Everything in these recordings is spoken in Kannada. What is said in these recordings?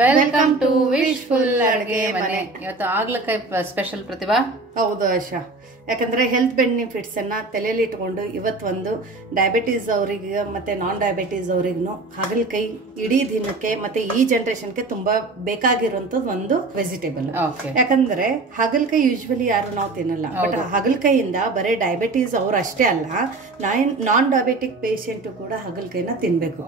ವೆಲ್ಕಮ್ ಟು ವಿಶ್ಫುಲ್ ಅಡುಗೆ ಮನೆ. ಇವತ್ತು ಆಗ್ಲಕಾಯಿ ಸ್ಪೆಷಲ್ ಪ್ರತಿಭಾ. ಹೌದು ಆಶಾ, ಯಾಕಂದ್ರೆ ಹೆಲ್ತ್ ಬೆನಿಫಿಟ್ಸ್ ಅನ್ನ ತಲೆಯಲ್ಲಿ ಇಟ್ಕೊಂಡು ಇವತ್ತು ಒಂದು ಡಯಾಬಿಟೀಸ್ ಅವರಿಗೆ ಮತ್ತೆ ನಾನ್ ಡಯಾಬಿಟೀಸ್ ಅವರಿಗೂ ಹಾಗಲಕಾಯಿ ಇಡೀ ದಿನಕ್ಕೆ ಮತ್ತೆ ಈ ಜನರೇಷನ್ಗೆ ತುಂಬಾ ಬೇಕಾಗಿರುವಂತದ್ದು ಒಂದು ವೆಜಿಟೇಬಲ್. ಯಾಕಂದ್ರೆ ಹಾಗಲಕಾಯಿ ಯೂಶುವಲಿ ಯಾರು ನಾವು ತಿನ್ನಲ್ಲ, ಬಟ್ ಹಾಗಲಕಾಯಿಯಿಂದ ಬರೀ ಡಯಾಬಿಟೀಸ್ ಅವ್ರು ಅಷ್ಟೇ ಅಲ್ಲ, ನಾನ್ ಡಯಾಬಿಟಿಕ್ ಪೇಷಂಟ್ ಕೂಡ ಹಾಗಲಕಾಯಿನ ತಿನ್ಬೇಕು.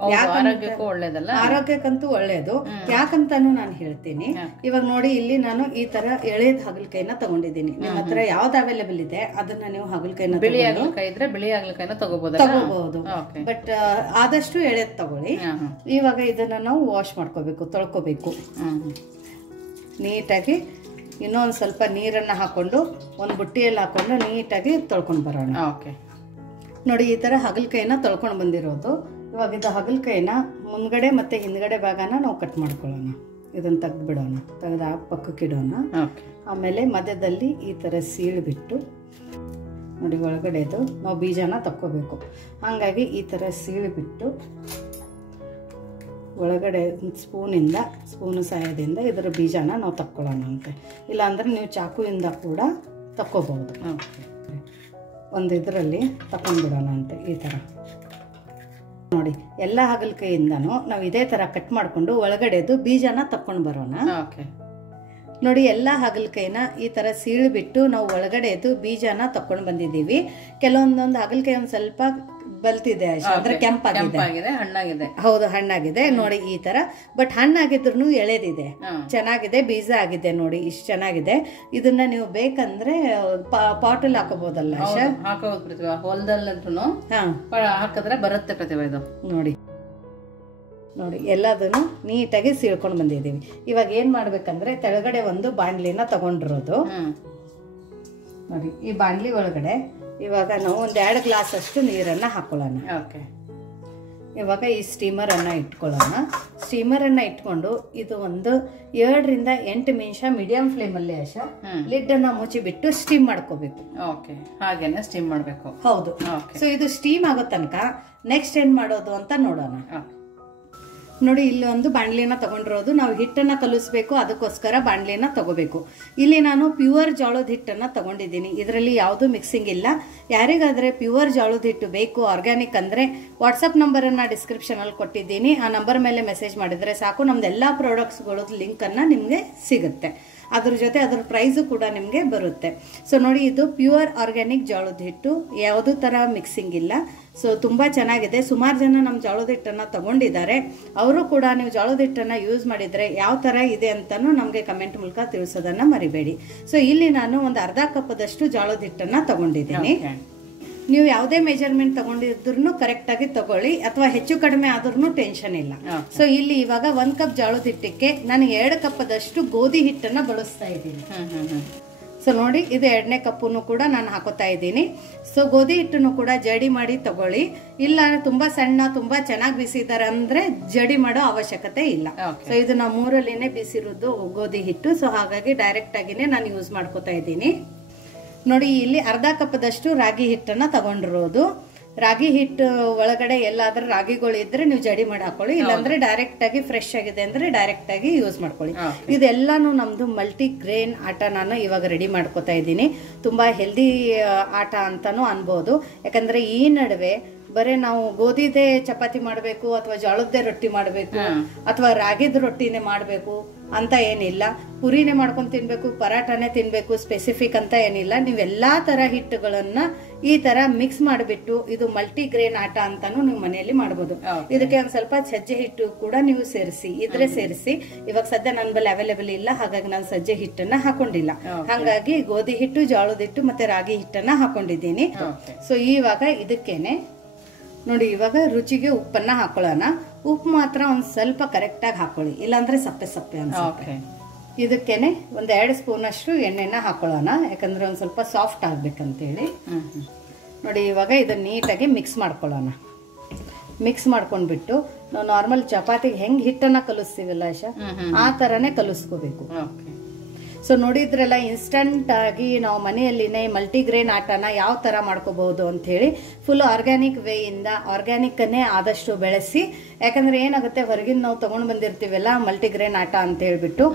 ಆರೋಗ್ಯಕ್ಕಂತೂ ಒಳ್ಳೇದು. ಯಾಕಂತಾನು ನಾನು ಹೇಳ್ತೀನಿ. ಇವಾಗ ನೋಡಿ, ಇಲ್ಲಿ ನಾನು ಈ ತರ ಎಳೆದ ಹಾಗಲಕಾಯಿನ ತಗೊಂಡಿದ್ದೀನಿ. ನಿಮ್ಮ ಹತ್ರ ಯಾವ್ದು ಅವೈಲೇಬಲ್ ಇದೆ ಅದನ್ನ ನೀವು ಹಾಗಲಕಾಯಿನ ಬಿಳಿ ಹಾಗಲಕಾಯಿ ಇದ್ರೆ ಬಿಳಿ ಹಾಗಲಕಾಯಿನ ತಗೋಬಹುದು, ಬಟ್ ಆದಷ್ಟು ಎಳೆದ್ ತಗೊಳ್ಳಿ. ಇವಾಗ ಇದನ್ನ ನಾವು ವಾಶ್ ಮಾಡ್ಕೋಬೇಕು, ತೊಳ್ಕೋಬೇಕು ನೀಟಾಗಿ. ಇನ್ನೊಂದ್ ಸ್ವಲ್ಪ ನೀರನ್ನ ಹಾಕೊಂಡು ಒಂದು ಬುಟ್ಟಿಯಲ್ಲಿ ಹಾಕೊಂಡು ನೀಟಾಗಿ ತೊಳ್ಕೊಂಡ್ ಬರೋಣ. ನೋಡಿ, ಈ ತರ ಹಾಗಲಕಾಯಿನ ತೊಳ್ಕೊಂಡ್ ಬಂದಿರೋದು. ಇವಾಗ ಇದು ಹಾಗಲಕಾಯಿನ ಮುಂದ್ಗಡೆ ಮತ್ತೆ ಹಿಂದ್ಗಡೆ ಭಾಗನ ನಾವು ಕಟ್ ಮಾಡ್ಕೊಳ್ಳೋಣ. ಇದನ್ನ ತೆಗ್ದು ಬಿಡೋಣ, ತೆಗೆದ ಪಕ್ಕಕ್ಕಿಡೋಣ. ಆಮೇಲೆ ಮಧ್ಯದಲ್ಲಿ ಈ ತರ ಸೀಳ್ಬಿಟ್ಟು ನೋಡಿ, ಒಳಗಡೆದು ನಾವು ಬೀಜನ ತಕ್ಕೋಬೇಕು. ಹಾಗಾಗಿ ಈ ತರ ಸೀಳ್ಬಿಟ್ಟು ಒಳಗಡೆ ಸ್ಪೂನ್ ಸಹಾಯದಿಂದ ಇದರ ಬೀಜನ ನಾವು ತಕ್ಕೊಳ್ಳೋಣ ಅಂತೆ. ಇಲ್ಲಾಂದ್ರೆ ನೀವು ಚಾಕುವಿಂದ ಕೂಡ ತಕ್ಕೋಬಹುದು. ಒಂದು ಇದರಲ್ಲಿ ತಕೊಂಡ್ಬಿಡೋಣ ಅಂತೆ. ಈ ತರ ನೋಡಿ, ಎಲ್ಲ ಹಾಗಲಕಾಯಿಯಿಂದನೂ ನಾವು ಇದೇ ತರ ಕಟ್ ಮಾಡ್ಕೊಂಡು ಒಳಗಡೆದು ಬೀಜನ ತಕ್ಕೊಂಡು ಬರೋಣ. ನೋಡಿ, ಎಲ್ಲ ಹಾಗಲಕಾಯಿನ ಈ ತರ ಸೀಳ್ಬಿಟ್ಟು ನಾವು ಒಳಗಡೆದು ಬೀಜನ ತಕೊಂಡು ಬಂದಿದ್ದೀವಿ. ಕೆಲವೊಂದೊಂದು ಹಾಗಲಕಾಯಿ ಒಂದ್ ಸ್ವಲ್ಪ ಬಲ್ತಿದೆ, ಅಂದ್ರೆ ಕೆಂಪಾಗಿದೆ, ಹಣ್ಣಾಗಿದೆ. ಹೌದು, ಹಣ್ಣಾಗಿದೆ ನೋಡಿ ಈ ತರ. ಬಟ್ ಹಣ್ಣಾಗಿದ್ರು ಎಳೆದಿದೆ, ಚೆನ್ನಾಗಿದೆ, ಬೀಜ ಆಗಿದೆ. ನೋಡಿ, ಇಷ್ಟು ಚೆನ್ನಾಗಿದೆ. ಇದನ್ನ ನೀವು ಬೇಕಂದ್ರೆ ಪಾಟಲ್ಲಿ ಹಾಕೋಬಹುದಲ್ಲ? ಹಾಕೋಬಹುದು ಪ್ರತಿಭಾ, ಹೊಲದಲ್ಲಂತೂ ಹಾಕಿದ್ರೆ ಬರುತ್ತೆ ಪ್ರತಿಭಾ. ಇದು ನೋಡಿ ಎಲ್ಲದನ್ನು ನೀಟಾಗಿ ಸೀಳ್ಕೊಂಡು ಬಂದಿದ್ದೀವಿ. ಇವಾಗ ಏನ್ ಮಾಡ್ಬೇಕಂದ್ರೆ, ತೆಳಗಡೆ ಒಂದು ಬಾಣ್ಲಿನ ತಗೊಂಡಿರೋದು ನೋಡಿ. ಈ ಬಾಣ್ಲಿ ಒಳಗಡೆ ಇವಾಗ ನಾವು ಒಂದ್ 2 ಗ್ಲಾಸ್ ಅಷ್ಟು ನೀರನ್ನ ಹಾಕೊಳ್ಳೋಣ. ಇವಾಗ ಈ ಸ್ಟೀಮರ್ ಅನ್ನ ಇಟ್ಕೊಳ್ಳೋಣ. ಸ್ಟೀಮರ್ ಅನ್ನ ಇಟ್ಕೊಂಡು ಇದು ಒಂದು 7 ರಿಂದ 8 ನಿಮಿಷ ಮೀಡಿಯಂ ಫ್ಲೇಮ್ ಅಲ್ಲಿ ಲಿಡ್ ಅನ್ನ ಮುಚ್ಚಿ ಬಿಟ್ಟು ಸ್ಟೀಮ್ ಮಾಡ್ಕೋಬೇಕು. ಹಾಗೇನೆ ಸ್ಟೀಮ್ ಮಾಡ್ಬೇಕು. ಹೌದು. ಸೊ ಇದು ಸ್ಟೀಮ್ ಆಗೋ ತನಕ ನೆಕ್ಸ್ಟ್ ಏನ್ ಮಾಡೋದು ಅಂತ ನೋಡೋಣ. ನೋಡಿ, ಇಲ್ಲಿ ಒಂದು ಬಾಣ್ಲಿನ ತಗೊಂಡಿರೋದು. ನಾವು ಹಿಟ್ಟನ್ನ ಕಲಿಸ್ಬೇಕು, ಅದಕ್ಕೋಸ್ಕರ ಬಾಣ್ಲಿನ ತಗೋಬೇಕು. ಇಲ್ಲಿ ನಾನು ಪ್ಯೂರ್ ಜೋಳದ ಹಿಟ್ಟನ್ನ ತಗೊಂಡಿದ್ದೀನಿ. ಇದರಲ್ಲಿ ಯಾವುದು ಮಿಕ್ಸಿಂಗ್ ಇಲ್ಲ. ಯಾರಿಗಾದ್ರೆ ಪ್ಯೂರ್ ಜೋಳದ ಹಿಟ್ಟು ಬೇಕು, ಆರ್ಗ್ಯಾನಿಕ್ ಅಂದ್ರೆ ವಾಟ್ಸಪ್ ನಂಬರ್ ಅನ್ನ ಡಿಸ್ಕ್ರಿಪ್ಷನ್ ಅಲ್ಲಿ ಕೊಟ್ಟಿದ್ದೀನಿ. ಆ ನಂಬರ್ ಮೇಲೆ ಮೆಸೇಜ್ ಮಾಡಿದ್ರೆ ಸಾಕು, ನಮ್ದು ಎಲ್ಲಾ ಪ್ರಾಡಕ್ಟ್ಸ್ಗಳ ಲಿಂಕ್ ಅನ್ನ ನಿಮ್ಗೆ ಸಿಗುತ್ತೆ. ಅದ್ರ ಜೊತೆ ಅದ್ರ ಪ್ರೈಸು ಕೂಡ ನಿಮಗೆ ಬರುತ್ತೆ. ಸೊ ನೋಡಿ, ಇದು ಪ್ಯೂರ್ ಆರ್ಗ್ಯಾನಿಕ್ ಜೋಳದ ಹಿಟ್ಟು, ಯಾವುದೂ ತರ ಮಿಕ್ಸಿಂಗ್ ಇಲ್ಲ. ಸೊ ತುಂಬಾ ಚೆನ್ನಾಗಿದೆ. ಸುಮಾರು ಜನ ನಮ್ಮ ಜೋಳದ ಹಿಟ್ಟನ್ನ ತಗೊಂಡಿದ್ದಾರೆ. ಅವರು ಕೂಡ ನೀವು ಜೋಳದ ಹಿಟ್ಟನ್ನ ಯೂಸ್ ಮಾಡಿದ್ರೆ ಯಾವ ತರ ಇದೆ ಅಂತಾನು ನಮ್ಗೆ ಕಮೆಂಟ್ ಮೂಲಕ ತಿಳಿಸೋದನ್ನ ಮರಿಬೇಡಿ. ಸೊ ಇಲ್ಲಿ ನಾನು ಒಂದು ಅರ್ಧ ಕಪ್ಪದಷ್ಟು ಜೋಳದ ಹಿಟ್ಟನ್ನ ತಗೊಂಡಿದ್ದೀನಿ. ನೀವು ಯಾವುದೇ ಮೆಜರ್ಮೆಂಟ್ ತಗೊಂಡಿದ್ರು ಕರೆಕ್ಟ್ ಆಗಿ ತಗೊಳ್ಳಿ, ಅಥವಾ ಹೆಚ್ಚು ಕಡಿಮೆ ಆದ್ರೂ ಟೆನ್ಷನ್ ಇಲ್ಲ. ಸೊ ಇಲ್ಲಿ ಇವಾಗ 1 ಕಪ್ ಜೋಳದ ಹಿಟ್ಟಕ್ಕೆ ನಾನು 2 ಕಪ್ಪದಷ್ಟು ಗೋಧಿ ಹಿಟ್ಟನ್ನ ಬಳಸ್ತಾ ಇದ್ದೀನಿ. ಸೊ ನೋಡಿ, ಇದು 2ನೇ ಕಪ್ಪನ್ನು ಕೂಡ ನಾನು ಹಾಕೋತಾ ಇದ್ದೀನಿ. ಸೊ ಗೋಧಿ ಹಿಟ್ಟನ್ನು ಕೂಡ ಜಡಿ ಮಾಡಿ ತಗೊಳ್ಳಿ. ಇಲ್ಲ ತುಂಬಾ ಸಣ್ಣ, ತುಂಬಾ ಚೆನ್ನಾಗಿ ಬಿಸಿದಾರೆ ಅಂದ್ರೆ ಜಡಿ ಮಾಡೋ ಅವಶ್ಯಕತೆ ಇಲ್ಲ. ಸೊ ಇದು ನಾವು 3ರಲ್ಲಿನೇ ಬಿಸಿರೋದು ಗೋಧಿ ಹಿಟ್ಟು. ಸೊ ಹಾಗಾಗಿ ಡೈರೆಕ್ಟ್ ಆಗಿನೇ ನಾನು ಯೂಸ್ ಮಾಡ್ಕೋತಾ ಇದ್ದೀನಿ. ನೋಡಿ, ಇಲ್ಲಿ ಅರ್ಧ ಕಪ್ಪದಷ್ಟು ರಾಗಿ ಹಿಟ್ಟನ್ನ ತಗೊಂಡಿರೋದು. ರಾಗಿ ಹಿಟ್ಟು ಒಳಗಡೆ ಎಲ್ಲಾದ್ರೂ ರಾಗಿಗಳು ಇದ್ರೆ ನೀವು ಜಡಿ ಮಾಡಿ ಹಾಕೊಳ್ಳಿ, ಇಲ್ಲಾಂದ್ರೆ ಡೈರೆಕ್ಟ್ ಆಗಿ ಫ್ರೆಶ್ ಆಗಿದೆ ಅಂದ್ರೆ ಡೈರೆಕ್ಟ್ ಆಗಿ ಯೂಸ್ ಮಾಡ್ಕೊಳ್ಳಿ. ಇದೆಲ್ಲಾನು ನಮ್ದು ಮಲ್ಟಿ ಗ್ರೇನ್ ಆಟ ನಾನು ಇವಾಗ ರೆಡಿ ಮಾಡ್ಕೋತಾ ಇದ್ದೀನಿ. ತುಂಬಾ ಹೆಲ್ದಿ ಆಟ ಅಂತಾನು ಅನ್ಬೋದು. ಯಾಕಂದ್ರೆ ಈ ನಡುವೆ ಬರೇ ನಾವು ಗೋಧಿದೇ ಚಪಾತಿ ಮಾಡಬೇಕು ಅಥವಾ ಜೋಳದ್ದೇ ರೊಟ್ಟಿ ಮಾಡಬೇಕು ಅಥವಾ ರಾಗಿದ ರೊಟ್ಟಿನೇ ಮಾಡಬೇಕು ಅಂತ ಏನಿಲ್ಲ. ಪುರಿನೇ ಮಾಡ್ಕೊಂಡು ತಿನ್ಬೇಕು, ಪರಾಟನೇ ತಿನ್ಬೇಕು ಸ್ಪೆಸಿಫಿಕ್ ಅಂತ ಏನಿಲ್ಲ. ನೀವೆಲ್ಲಾ ತರ ಹಿಟ್ಟುಗಳನ್ನ ಈ ತರ ಮಿಕ್ಸ್ ಮಾಡಿಬಿಟ್ಟು ಇದು ಮಲ್ಟಿ ಗ್ರೇನ್ ಆಟ ಅಂತಾನು ನೀವು ಮನೆಯಲ್ಲಿ ಮಾಡಬಹುದು. ಇದಕ್ಕೆ ಒಂದ್ ಸ್ವಲ್ಪ ಸಜ್ಜೆ ಹಿಟ್ಟು ಕೂಡ ನೀವು ಸೇರಿಸಿ. ಇವಾಗ ಸದ್ಯ ನನ್ನ ಬಳಿ ಅವೈಲೇಬಲ್ ಇಲ್ಲ, ಹಾಗಾಗಿ ನಾನು ಸಜ್ಜೆ ಹಿಟ್ಟನ್ನ ಹಾಕೊಂಡಿಲ್ಲ. ಹಾಗಾಗಿ ಗೋಧಿ ಹಿಟ್ಟು, ಜೋಳದ ಹಿಟ್ಟು ಮತ್ತೆ ರಾಗಿ ಹಿಟ್ಟನ್ನ ಹಾಕೊಂಡಿದ್ದೀನಿ. ಸೊ ಇವಾಗ ಇದಕ್ಕೇನೆ ನೋಡಿ, ಇವಾಗ ರುಚಿಗೆ ಉಪ್ಪನ್ನ ಹಾಕೊಳ್ಳೋಣ. ಉಪ್ಪು ಮಾತ್ರ ಒಂದ್ ಸ್ವಲ್ಪ ಕರೆಕ್ಟ್ ಆಗಿ ಹಾಕೊಳ್ಳಿ, ಇಲ್ಲಾಂದ್ರೆ ಸಪ್ಪೆ ಅನ್ಸುತ್ತೆ. ಇದಕ್ಕೇನೆ 2 ಸ್ಪೂನ್ ಅಷ್ಟು ಎಣ್ಣೆನ ಹಾಕೊಳ್ಳೋಣ, ಯಾಕಂದ್ರೆ ಒಂದ್ ಸ್ವಲ್ಪ ಸಾಫ್ಟ್ ಆಗ್ಬೇಕಂತೇಳಿ. ನೋಡಿ, ಇವಾಗ ಇದನ್ನ ನೀಟಾಗಿ ಮಿಕ್ಸ್ ಮಾಡ್ಕೊಳ್ಳೋಣ. ಮಿಕ್ಸ್ ಮಾಡ್ಕೊಂಡ್ಬಿಟ್ಟು ನಾವು ನಾರ್ಮಲ್ ಚಪಾತಿಗೆ ಹೆಂಗ್ ಹಿಟ್ಟನ್ನ ಕಲಿಸ್ತೀವಲ್ಲ ಆ ತರನೇ ಕಲಿಸ್ಕೋಬೇಕು. ಸೊ ನೋಡಿದ್ರೆಲ್ಲ ಇನ್ಸ್ಟಂಟ್ ಆಗಿ ನಾವು ಮನೆಯಲ್ಲಿನೇ ಮಲ್ಟಿಗ್ರೇನ್ ಆಟನ ಯಾವ ಥರ ಮಾಡ್ಕೋಬಹುದು ಅಂತ ಹೇಳಿ ಫುಲ್ ಆರ್ಗ್ಯಾನಿಕ್ ವೇಯಿಂದ ಆರ್ಗ್ಯಾನಿಕ್ಕನ್ನೇ ಆದಷ್ಟು ಬೆಳೆಸಿ, ಯಾಕಂದ್ರೆ ಏನಾಗುತ್ತೆ ಹೊರಗಿನ ನಾವು ತಗೊಂಡು ಬಂದಿರ್ತೀವಲ್ಲ ಮಲ್ಟಿಗ್ರೇನ್ ಆಟ ಅಂತ ಹೇಳ್ಬಿಟ್ಟು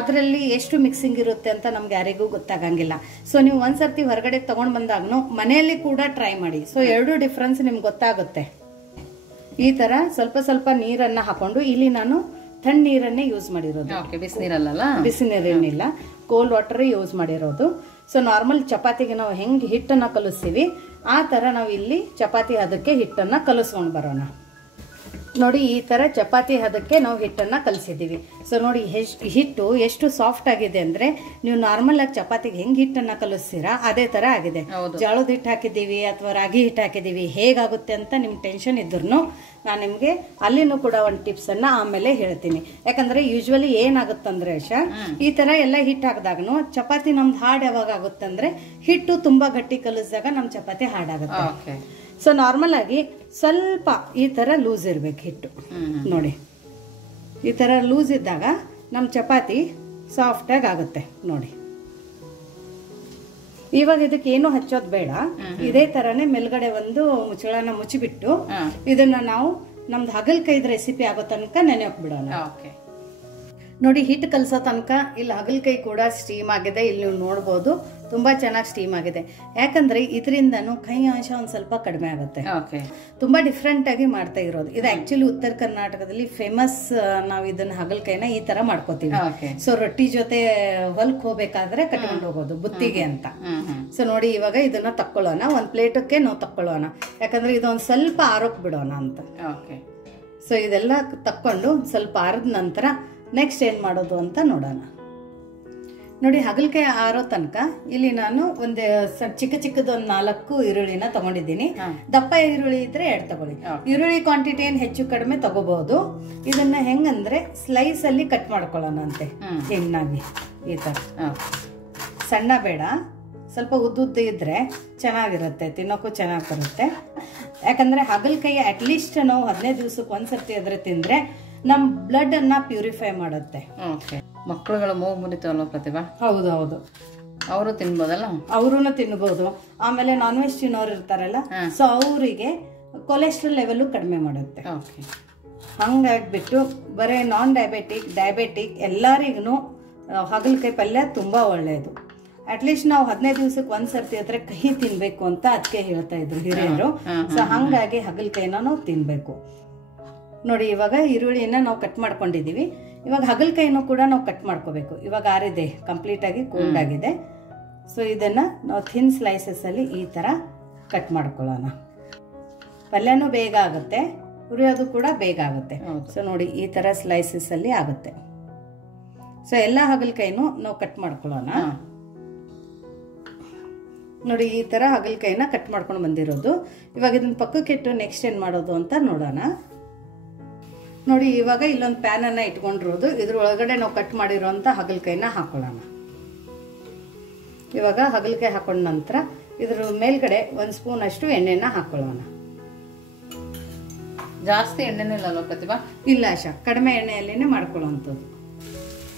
ಅದರಲ್ಲಿ ಎಷ್ಟು ಮಿಕ್ಸಿಂಗ್ ಇರುತ್ತೆ ಅಂತ ನಮ್ಗೆ ಯಾರಿಗೂ ಗೊತ್ತಾಗಂಗಿಲ್ಲ. ಸೊ ನೀವು ಒಂದ್ಸರ್ತಿ ಹೊರಗಡೆ ತಗೊಂಡ್ ಬಂದಾಗನು ಮನೆಯಲ್ಲಿ ಕೂಡ ಟ್ರೈ ಮಾಡಿ. ಸೊ ಎರಡು ಡಿಫ್ರೆನ್ಸ್ ನಿಮ್ಗೆ ಗೊತ್ತಾಗುತ್ತೆ. ಈ ತರ ಸ್ವಲ್ಪ ಸ್ವಲ್ಪ ನೀರನ್ನ ಹಾಕೊಂಡು, ಇಲ್ಲಿ ನಾನು ತಣ್ಣ ನೀರನ್ನೇ ಯೂಸ್ ಮಾಡಿರೋದು, ಬಿಸಿ ನೀರೇನಿಲ್ಲ, ಕೋಲ್ಡ್ ವಾಟರ್ ಯೂಸ್ ಮಾಡಿರೋದು. ಸೊ ನಾರ್ಮಲ್ ಚಪಾತಿಗೆ ನಾವು ಹೆಂಗೆ ಹಿಟ್ಟನ್ನ ಕಲಿಸ್ತೀವಿ ಆ ತರ ನಾವು ಇಲ್ಲಿ ಚಪಾತಿ ಹದಕ್ಕೆ ಹಿಟ್ಟನ್ನ ಕಲಿಸ್ಕೊಂಡು ಬರೋಣ. ನೋಡಿ ಈ ತರ ಚಪಾತಿ ಹದಕ್ಕೆ ನಾವು ಹಿಟ್ಟನ್ನ ಕಲಸಿದೀವಿ. ಸೊ ನೋಡಿ ಹಿಟ್ಟು ಎಷ್ಟು ಸಾಫ್ಟ್ ಆಗಿದೆ ಅಂದ್ರೆ ನೀವು ನಾರ್ಮಲ್ ಆಗಿ ಚಪಾತಿಗೆ ಹೆಂಗ್ ಹಿಟ್ಟನ್ನ ಕಲಿಸ್ತೀರಾ ಅದೇ ತರ ಆಗಿದೆ. ಜೋಳದ ಹಿಟ್ಟು ಹಾಕಿದೀವಿ ಅಥವಾ ರಾಗಿ ಹಿಟ್ಟು ಹಾಕಿದೀವಿ, ಹೇಗಾಗುತ್ತೆ ಅಂತ ನಿಮ್ ಟೆನ್ಷನ್ ಇದ್ರು ನಾನು ನಿಮ್ಗೆ ಅಲ್ಲಿನೂ ಕೂಡ ಒಂದು ಟಿಪ್ಸ್ ಅನ್ನ ಆಮೇಲೆ ಹೇಳ್ತೀನಿ. ಯಾಕಂದ್ರೆ ಯೂಶುವಲಿ ಏನಾಗುತ್ತಂದ್ರೆ ಈ ತರ ಎಲ್ಲ ಹಿಟ್ಟು ಹಾಕಿದಾಗನು ಚಪಾತಿ ನಮ್ದು ಹಾರ್ಡ್ ಯಾವಾಗ ಆಗುತ್ತಂದ್ರೆ ಹಿಟ್ಟು ತುಂಬಾ ಗಟ್ಟಿ ಕಲಿಸಿದಾಗ ನಮ್ ಚಪಾತಿ ಹಾರ್ಡ್ ಆಗುತ್ತೆ. ಸೊ ನಾರ್ಮಲ್ ಆಗಿ ಸ್ವಲ್ಪ ಈ ತರ ಲೂಸ್ ಇರ್ಬೇಕು ಹಿಟ್ಟು. ನೋಡಿ ಈ ತರ ಲೂಸ್ ಇದ್ದಾಗ ನಮ್ ಚಪಾತಿ ಸಾಫ್ಟ್ ಆಗಿ ಆಗುತ್ತೆ. ನೋಡಿ ಇವಾಗ ಇದಕ್ಕೆ ಏನು ಹಚ್ಚೋದ್ ಬೇಡ, ಇದೇ ತರನೇ ಮೇಲ್ಗಡೆ ಒಂದು ಮುಚ್ಚಳನ ಮುಚ್ಚಿಬಿಟ್ಟು ಇದನ್ನ ನಾವು ನಮ್ದು ಹಗಲ್ಕೈದ್ ರೆಸಿಪಿ ಆಗೋ ತನಕ ನೆನೆಯೋಕ್ ಬಿಡೋಣ. ನೋಡಿ ಹಿಟ್ಟು ಕಲಸೋ ತನಕ ಇಲ್ಲಿ ಹಗಲ್ಕೈ ಕೂಡ ಸ್ಟೀಮ್ ಆಗಿದೆ. ಇಲ್ಲಿ ನೀವು ನೋಡ್ಬೋದು ತುಂಬಾ ಚೆನ್ನಾಗಿ ಸ್ಟೀಮ್ ಆಗಿದೆ. ಯಾಕಂದ್ರೆ ಇದರಿಂದನೂ ಕೈ ಅಂಶ ಒಂದ್ ಸ್ವಲ್ಪ ಕಡಿಮೆ ಆಗುತ್ತೆ. ತುಂಬಾ ಡಿಫ್ರೆಂಟ್ ಆಗಿ ಮಾಡ್ತಾ ಇರೋದು ಇದು. ಆಕ್ಚುಲಿ ಉತ್ತರ ಕರ್ನಾಟಕದಲ್ಲಿ ಫೇಮಸ್. ನಾವು ಇದನ್ನ ಹಗಲ್ಕೈನ ಈ ತರ ಮಾಡ್ಕೋತೀವಿ. ಸೊ ರೊಟ್ಟಿ ಜೊತೆ ಹೊಲ್ಕ್ ಹೋಗ್ಬೇಕಾದ್ರೆ ಕಟ್ಕೊಂಡು ಹೋಗೋದು ಬುತ್ತಿಗೆ ಅಂತ. ಸೊ ನೋಡಿ ಇವಾಗ ಇದನ್ನ ತಕ್ಕೊಳ್ಳೋಣ, ಒಂದ್ ಪ್ಲೇಟಕ್ಕೆ ನಾವು ತಕ್ಕೊಳ್ಳೋಣ, ಯಾಕಂದ್ರೆ ಇದೊಂದ್ ಸ್ವಲ್ಪ ಆರೋಕ್ ಬಿಡೋಣ ಅಂತ. ಸೊ ಇದೆಲ್ಲ ತಕ್ಕೊಂಡು ಸ್ವಲ್ಪ ಆರದ ನಂತರ ನೆಕ್ಸ್ಟ್ ಏನ್ ಮಾಡೋದು ಅಂತ ನೋಡೋಣ. ನೋಡಿ ಹಗಲ್ಕಾಯಿ ಆರೋ ತನಕ ಇಲ್ಲಿ ನಾನು ಒಂದು ಚಿಕ್ಕ ಚಿಕ್ಕದ ಒಂದು 4 ಈರುಳ್ಳಿನ ತಗೊಂಡಿದ್ದೀನಿ. ದಪ್ಪ ಈರುಳ್ಳಿ ಇದ್ರೆ 2 ತಗೊಳ್ಳಿ. ಈರುಳ್ಳಿ ಕ್ವಾಂಟಿಟಿ ಏನ್ ಹೆಚ್ಚು ಕಡಿಮೆ ತಗೋಬಹುದು. ಇದನ್ನ ಹೆಂಗಂದ್ರೆ ಸ್ಲೈಸ್ ಅಲ್ಲಿ ಕಟ್ ಮಾಡ್ಕೊಳ್ಳೋಣ ಅಂತೆ, ಹೆಣ್ಣಾಗಿ ಈ ತರ. ಸಣ್ಣ ಬೇಡ, ಸ್ವಲ್ಪ ಉದ್ದುದ್ದ ಇದ್ರೆ ಚೆನ್ನಾಗಿರುತ್ತೆ, ತಿನ್ನೋಕ್ಕೂ ಚೆನ್ನಾಗಿ ಬರುತ್ತೆ. ಯಾಕಂದ್ರೆ ಹಗಲ್ಕಾಯಿ ಅಟ್ಲೀಸ್ಟ್ ನಾವು 15 ದಿವಸಕ್ಕೆ ಒಂದ್ಸರ್ತಿ ಅದ್ರ ತಿಂದ್ರೆ ನಮ್ ಬ್ಲಡ್ ಅನ್ನ ಪ್ಯೂರಿಫೈ ಮಾಡುತ್ತೆ. ಮಕ್ಕಳುಗಳು ಮೂಗು ಮುರಿತಾವಲ್ಲ ಪ್ರತಿಭಾ? ಹೌದೌದು, ಅವರು ತಿನ್ಬೋದಲ್ಲ? ಅವ್ರೂ ತಿನ್ಬಹುದು. ಆಮೇಲೆ ನಾನ್ ವೆಜ್ ತಿನ್ನೋರು ಇರ್ತಾರಲ್ಲ, ಸೊ ಅವರಿಗೆ ಕೊಲೆಸ್ಟ್ರಾಲ್ ಲೆವೆಲ್ ಕಡಿಮೆ ಮಾಡುತ್ತೆ. ಹಂಗಾಗ್ಬಿಟ್ಟು ಬರೀ ನಾನ್ ಡಯಾಬಿಟಿಕ್ ಎಲ್ಲರಿಗೂ ಹಾಗಲಕಾಯಿ ಪಲ್ಯ ತುಂಬಾ ಒಳ್ಳೆಯದು. ಅಟ್ಲೀಸ್ಟ್ ನಾವು 15 ದಿವಸಕ್ಕೆ ಒಂದ್ಸರ್ತಿ ಹತ್ರ ಕಹಿ ತಿನ್ಬೇಕು ಅಂತ ಅದಕ್ಕೆ ಹೇಳ್ತಾ ಇದ್ರು ಹಿರಿಯರು. ಸೊ ಹಂಗಾಗಿ ಹಾಗಲಕಾಯಿನ ನಾವು ತಿನ್ಬೇಕು. ನೋಡಿ ಇವಾಗ ಈರುಳ್ಳಿನ ನಾವು ಕಟ್ ಮಾಡ್ಕೊಂಡಿದೀವಿ. ಇವಾಗ ಹಾಗಲಕಾಯಿನೂ ಕೂಡ ನಾವು ಕಟ್ ಮಾಡ್ಕೋಬೇಕು. ಇವಾಗ ಆರಿದೆ, ಕಂಪ್ಲೀಟ್ ಆಗಿ ಕೂಲ್ಡ್ ಆಗಿದೆ. ಸೊ ಇದನ್ನ ನಾವು ಥಿನ್ ಸ್ಲೈಸಸ್ ಅಲ್ಲಿ ಈ ತರ ಕಟ್ ಮಾಡ್ಕೊಳ್ಳೋಣ. ಪಲ್ಯನೂ ಬೇಗ ಆಗುತ್ತೆ, ಹುರಿಯೋದು ಕೂಡ ಬೇಗ ಆಗುತ್ತೆ. ಸೊ ನೋಡಿ ಈ ತರ ಸ್ಲೈಸಸ್ ಅಲ್ಲಿ ಆಗುತ್ತೆ. ಸೊ ಎಲ್ಲಾ ಹಾಗಲಕಾಯಿನೂ ನಾವು ಕಟ್ ಮಾಡ್ಕೊಳ್ಳೋಣ. ನೋಡಿ ಈ ತರ ಹಾಗಲಕಾಯಿನ ಕಟ್ ಮಾಡ್ಕೊಂಡು ಬಂದಿರೋದು. ಇವಾಗ ಇದನ್ನ ಪಕ್ಕಕ್ಕೆ ಇಟ್ಟು ನೆಕ್ಸ್ಟ್ ಏನ್ ಮಾಡೋದು ಅಂತ ನೋಡೋಣ. ನೋಡಿ ಇವಾಗ ಇಲ್ಲೊಂದು ಪ್ಯಾನ್ ಅನ್ನ ಇಟ್ಕೊಂಡಿರೋದು, ಇದ್ರ ಒಳಗಡೆ ನಾವು ಕಟ್ ಮಾಡಿರೋಂತ ಹಾಗಲಕಾಯಿನ ಹಾಕೊಳ್ಳೋಣ. ಇವಾಗ ಹಾಗಲಕಾಯಿ ಹಾಕೊಂಡ ನಂತರ ಇದ್ರ ಮೇಲ್ಗಡೆ 1 ಸ್ಪೂನ್ ಅಷ್ಟು ಎಣ್ಣೆನ ಹಾಕೊಳ್ಳೋಣ. ಜಾಸ್ತಿ ಎಣ್ಣೆನಿಲ್ಲ ಪ್ರತಿಭಾ? ಇಲ್ಲ ಆಶಾ, ಕಡಿಮೆ ಎಣ್ಣೆಯಲ್ಲೇನೆ ಮಾಡ್ಕೊಳ್ಳೋಂಥದ್ದು.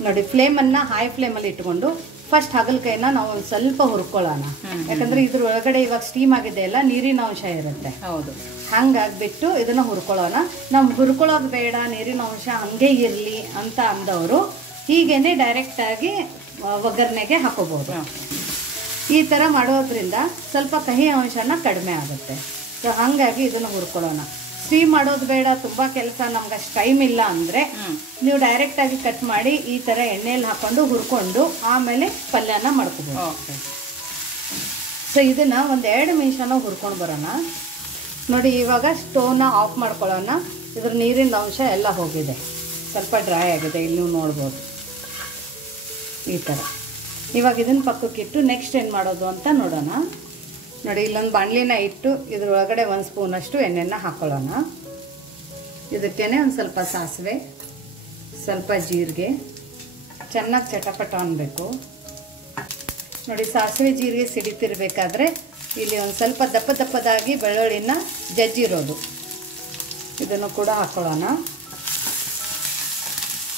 ನೋಡಿ ಫ್ಲೇಮ್ ಅನ್ನ ಹೈ ಫ್ಲೇಮ್ ಅಲ್ಲಿ ಇಟ್ಕೊಂಡು ಫಸ್ಟ್ ಹಾಗಲಕಾಯಿನ ನಾವು ಒಂದು ಸ್ವಲ್ಪ ಹುರ್ಕೊಳ್ಳೋಣ. ಯಾಕಂದ್ರೆ ಇದ್ರ ಒಳಗಡೆ ಇವಾಗ ಸ್ಟೀಮ್ ಆಗಿದೆ ಅಲ್ಲ, ನೀರಿನ ಅಂಶ ಇರುತ್ತೆ. ಹೌದು, ಹಂಗಾಗ್ಬಿಟ್ಟು ಇದನ್ನ ಹುರ್ಕೊಳ್ಳೋಣ. ನಾವು ಹುರ್ಕೊಳ್ಳೋದು ಬೇಡ, ನೀರಿನ ಅಂಶ ಹಂಗೆ ಇರ್ಲಿ ಅಂತ ಅಂದವರು ಹೀಗೇನೆ ಡೈರೆಕ್ಟ್ ಆಗಿ ಒಗ್ಗರಣೆಗೆ ಹಾಕೋಬಹುದು. ಈ ತರ ಮಾಡೋದ್ರಿಂದ ಸ್ವಲ್ಪ ಕಹಿ ಅಂಶನ ಕಡಿಮೆ ಆಗುತ್ತೆ. ಸೊ ಹಂಗಾಗಿ ಇದನ್ನ ಹುರ್ಕೊಳ್ಳೋಣ. ಸ್ಟೀಮ್ ಮಾಡೋದು ಬೇಡ, ತುಂಬಾ ಕೆಲಸ ನಮ್ಗೆ ಅಷ್ಟು ಟೈಮ್ ಇಲ್ಲ ಅಂದ್ರೆ ನೀವು ಡೈರೆಕ್ಟ್ ಆಗಿ ಕಟ್ ಮಾಡಿ ಈ ತರ ಎಣ್ಣೆಯಲ್ಲಿ ಹಾಕೊಂಡು ಹುರ್ಕೊಂಡು ಆಮೇಲೆ ಪಲ್ಯನ ಮಾಡ್ಕೋಬಹುದು. ಸೊ ಇದನ್ನ ಒಂದ್ 2 ನಿಮಿಷನ ಹುರ್ಕೊಂಡು ಬರೋಣ. ನೋಡಿ ಇವಾಗ ಸ್ಟೋವ್ನ ಆಫ್ ಮಾಡ್ಕೊಳ್ಳೋಣ. ಇದ್ರ ನೀರಿನ ಅಂಶ ಎಲ್ಲ ಹೋಗಿದೆ, ಸ್ವಲ್ಪ ಡ್ರೈ ಆಗಿದೆ, ಇಲ್ಲಿ ನೀವು ನೋಡ್ಬೋದು ಈ ತರ. ಇವಾಗ ಇದನ್ನ ಪಕ್ಕಕ್ಕಿಟ್ಟು ನೆಕ್ಸ್ಟ್ ಏನು ಮಾಡೋದು ಅಂತ ನೋಡೋಣ. ನೋಡಿ ಇಲ್ಲೊಂದು ಬಾಣಲಿನ ಇಟ್ಟು ಇದ್ರೊಳಗಡೆ 1 ಸ್ಪೂನ್ ಅಷ್ಟು ಎಣ್ಣೆನ ಹಾಕೊಳ್ಳೋಣ. ಇದಕ್ಕೇನೆ ಒಂದು ಸ್ವಲ್ಪ ಸಾಸಿವೆ, ಸ್ವಲ್ಪ ಜೀರಿಗೆ, ಚೆನ್ನಾಗಿ ಚಟಪಟ ಅನ್ಬೇಕು. ನೋಡಿ ಸಾಸಿವೆ ಜೀರಿಗೆ ಸಿಡಿತಿರ್ಬೇಕಾದ್ರೆ ಇಲ್ಲಿ ಒಂದು ಸ್ವಲ್ಪ ದಪ್ಪದಾಗಿ ಬೆಳ್ಳುಳ್ಳಿನ ಜಜ್ಜಿರೋದು ಇದನ್ನು ಕೂಡ ಹಾಕೊಳ್ಳೋಣ.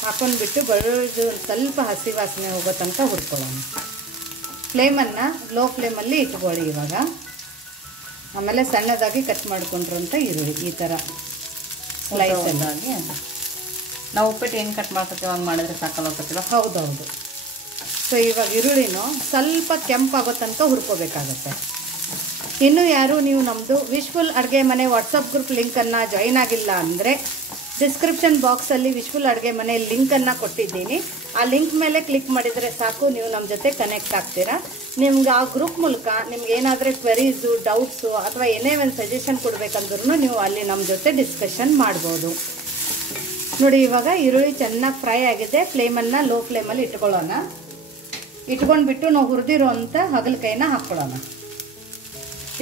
ಹಾಕೊಂಡ್ಬಿಟ್ಟು ಬೆಳ್ಳುಳ್ಳಿದು ಸ್ವಲ್ಪ ಹಸಿ ವಾಸನೆ ಹೋಗೋ ತನಕ ಹುರ್ಕೊಳ್ಳೋಣ. ಫ್ಲೇಮನ್ನು ಲೋ ಫ್ಲೇಮಲ್ಲಿ ಇಟ್ಕೊಳ್ಳಿ ಇವಾಗ. ಆಮೇಲೆ ಸಣ್ಣದಾಗಿ ಕಟ್ ಮಾಡ್ಕೊಂಡ್ರಂತ ಈರುಳ್ಳಿ ಈ ಥರ ಸ್ಲೈಸ್ ಆಗಿ ನಾವು ಉಪ್ಪಿಟ್ಟು ಹೆಂಗೆ ಕಟ್ ಮಾಡ್ಕೊತೀವಿ ಹಂಗೆ ಮಾಡಿದ್ರೆ ಸಾಕಲ್ಲ ಹೋಗ್ತೀವ. ಹೌದೌದು. ಸೊ ಇವಾಗ ಈರುಳ್ಳಿನೂ ಸ್ವಲ್ಪ ಕೆಂಪಾಗೋ ತನಕ ಹುರ್ಕೋಬೇಕಾಗತ್ತೆ. ಇನ್ನು ಯಾರು ನೀವು ನಮ್ಮದು ವಿಶ್ಫುಲ್ ಅಡುಗೆ ಮನೆ ವಾಟ್ಸಪ್ ಗ್ರೂಪ್ ಲಿಂಕನ್ನು ಜಾಯಿನ್ ಆಗಿಲ್ಲ ಅಂದರೆ ಡಿಸ್ಕ್ರಿಪ್ಷನ್ ಬಾಕ್ಸಲ್ಲಿ ವಿಶ್ಫುಲ್ ಅಡುಗೆ ಮನೆ ಲಿಂಕನ್ನು ಕೊಟ್ಟಿದ್ದೀನಿ. ಆ ಲಿಂಕ್ ಮೇಲೆ ಕ್ಲಿಕ್ ಮಾಡಿದರೆ ಸಾಕು, ನೀವು ನಮ್ಮ ಜೊತೆ ಕನೆಕ್ಟ್ ಆಗ್ತೀರಾ. ನಿಮ್ಗೆ ಆ ಗ್ರೂಪ್ ಮೂಲಕ ನಿಮ್ಗೆ ಏನಾದರೂ ಕ್ವೆರೀಸು, ಡೌಟ್ಸು ಅಥವಾ ಏನೇ ಒಂದು ಸಜೆಷನ್ ಕೊಡಬೇಕಂದ್ರೂ ನೀವು ಅಲ್ಲಿ ನಮ್ಮ ಜೊತೆ ಡಿಸ್ಕಷನ್ ಮಾಡ್ಬೋದು. ನೋಡಿ ಇವಾಗ ಈರುಳ್ಳಿ ಚೆನ್ನಾಗಿ ಫ್ರೈ ಆಗಿದೆ. ಫ್ಲೇಮನ್ನು ಲೋ ಫ್ಲೇಮಲ್ಲಿ ಇಟ್ಕೊಳ್ಳೋಣ. ಇಟ್ಕೊಂಡ್ಬಿಟ್ಟು ನಾವು ಹುರಿದಿರೋಂಥ ಹಾಗಲಕಾಯಿನ ಹಾಕ್ಕೊಳ್ಳೋಣ.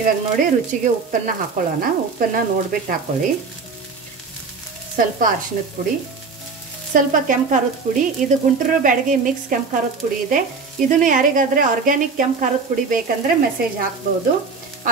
ಇವಾಗ ನೋಡಿ ರುಚಿಗೆ ಉಪ್ಪನ್ನು ಹಾಕ್ಕೊಳ್ಳೋಣ. ಉಪ್ಪನ್ನು ನೋಡ್ಬಿಟ್ಟು ಹಾಕ್ಕೊಳ್ಳಿ. ಸ್ವಲ್ಪ ಅರಿಶಿಣದ ಪುಡಿ, ಸ್ವಲ್ಪ ಕೆಂಪು ಖಾರದ ಪುಡಿ. ಇದು ಗುಂಟೂರು ಬ್ಯಾಡಗಿ ಮಿಕ್ಸ್ ಕೆಂಪು ಖಾರದ ಪುಡಿ ಇದೆ. ಇದನ್ನು ಯಾರಿಗಾದರೆ ಆರ್ಗ್ಯಾನಿಕ್ ಕೆಂಪು ಖಾರದ ಪುಡಿ ಬೇಕಂದರೆ ಮೆಸೇಜ್ ಹಾಕ್ಬೋದು.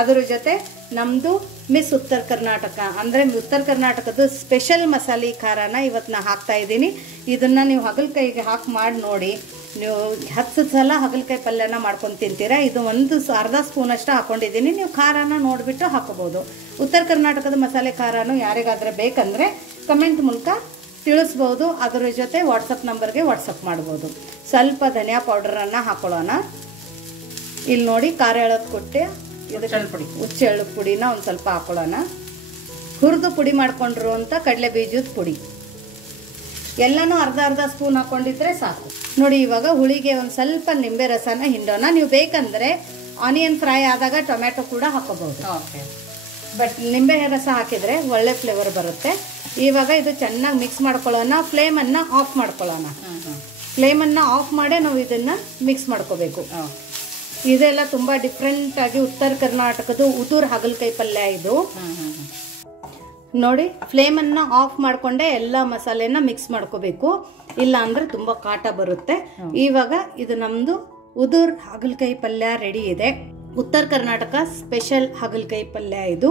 ಅದರ ಜೊತೆ ನಮ್ಮದು ಮಿಸ್ ಉತ್ತರ ಕರ್ನಾಟಕ ಅಂದರೆ ಉತ್ತರ ಕರ್ನಾಟಕದ ಸ್ಪೆಷಲ್ ಮಸಾಲೆ ಖಾರನ ಇವತ್ತು ನಾನು ಹಾಕ್ತಾಯಿದ್ದೀನಿ. ಇದನ್ನು ನೀವು ಹಾಗಲಕಾಯಿಗೆ ಹಾಕಿ ಮಾಡಿ ನೋಡಿ. ನೀವು 10 ಸಲ ಹಾಗಲಕಾಯಿ ಪಲ್ಯನ ಮಾಡ್ಕೊಂಡು ತಿಂತೀರಾ. ಇದು ಒಂದು ಅರ್ಧ ಸ್ಪೂನಷ್ಟು ಹಾಕ್ಕೊಂಡಿದ್ದೀನಿ. ನೀವು ಖಾರನ ನೋಡಿಬಿಟ್ಟು ಹಾಕೋಬೋದು. ಉತ್ತರ ಕರ್ನಾಟಕದ ಮಸಾಲೆ ಖಾರನು ಯಾರಿಗಾದರೆ ಬೇಕಂದರೆ ಕಮೆಂಟ್ ಮೂಲಕ ತಿಳಿಸ್ಬೋದು. ಅದರ ಜೊತೆ ವಾಟ್ಸಪ್ ನಂಬರ್ಗೆ ವಾಟ್ಸಪ್ ಮಾಡ್ಬೋದು. ಸ್ವಲ್ಪ ಧನಿಯಾ ಪೌಡರನ್ನು ಹಾಕ್ಕೊಳ್ಳೋಣ. ಇಲ್ಲಿ ನೋಡಿ ಖಾರ ಎಳ್ಳದ ಕೊಟ್ಟೆ ಪುಡಿ, ಹುಚ್ಚೆಳ್ಳು ಪುಡಿನ ಒಂದು ಸ್ವಲ್ಪ ಹಾಕ್ಕೊಳ್ಳೋಣ. ಹುರಿದು ಪುಡಿ ಮಾಡ್ಕೊಂಡಿರುವಂಥ ಕಡಲೆ ಬೀಜದ ಪುಡಿ ಎಲ್ಲನೂ ಅರ್ಧ ಸ್ಪೂನ್ ಹಾಕ್ಕೊಂಡಿದ್ರೆ ಸಾಕು. ನೋಡಿ ಇವಾಗ ಹುಳಿಗೆ ಒಂದು ಸ್ವಲ್ಪ ನಿಂಬೆ ರಸನ ಹಿಂಡೋಣ. ನೀವು ಬೇಕಂದರೆ ಆನಿಯನ್ ಫ್ರೈ ಆದಾಗ ಟೊಮ್ಯಾಟೊ ಕೂಡ ಹಾಕೋಬಹುದು. ಬಟ್ ನಿಂಬೆ ರಸ ಹಾಕಿದರೆ ಒಳ್ಳೆ ಫ್ಲೇವರ್ ಬರುತ್ತೆ. ಇವಾಗ ಇದು ಚೆನ್ನಾಗಿ ಮಿಕ್ಸ್ ಮಾಡ್ಕೊಳ್ಳೋಣ. ಫ್ಲೇಮನ್ನು ಆಫ್ ಮಾಡ್ಕೊಳ್ಳೋಣ. ಫ್ಲೇಮನ್ನು ಆಫ್ ಮಾಡೇ ನಾವು ಇದನ್ನು ಮಿಕ್ಸ್ ಮಾಡ್ಕೋಬೇಕು. ಇದೆಲ್ಲ ತುಂಬ ಡಿಫ್ರೆಂಟಾಗಿ ಉತ್ತರ ಕರ್ನಾಟಕದ ಉದುರ್ ಹಾಗಲಕಾಯಿ ಪಲ್ಯ ಇದು. ನೋಡಿ ಫ್ಲೇಮನ್ನು ಆಫ್ ಮಾಡಿಕೊಂಡೆ ಎಲ್ಲ ಮಸಾಲೆನ ಮಿಕ್ಸ್ ಮಾಡ್ಕೋಬೇಕು. ಇಲ್ಲ ಅಂದರೆ ತುಂಬ ಕಾಟ ಬರುತ್ತೆ. ಇವಾಗ ಇದು ನಮ್ಮದು ಉದುರ್ ಹಾಗಲಕಾಯಿ ಪಲ್ಯ ರೆಡಿ ಇದೆ. ಉತ್ತರ ಕರ್ನಾಟಕ ಸ್ಪೆಷಲ್ ಹಾಗಲಕಾಯಿ ಪಲ್ಯ ಇದು.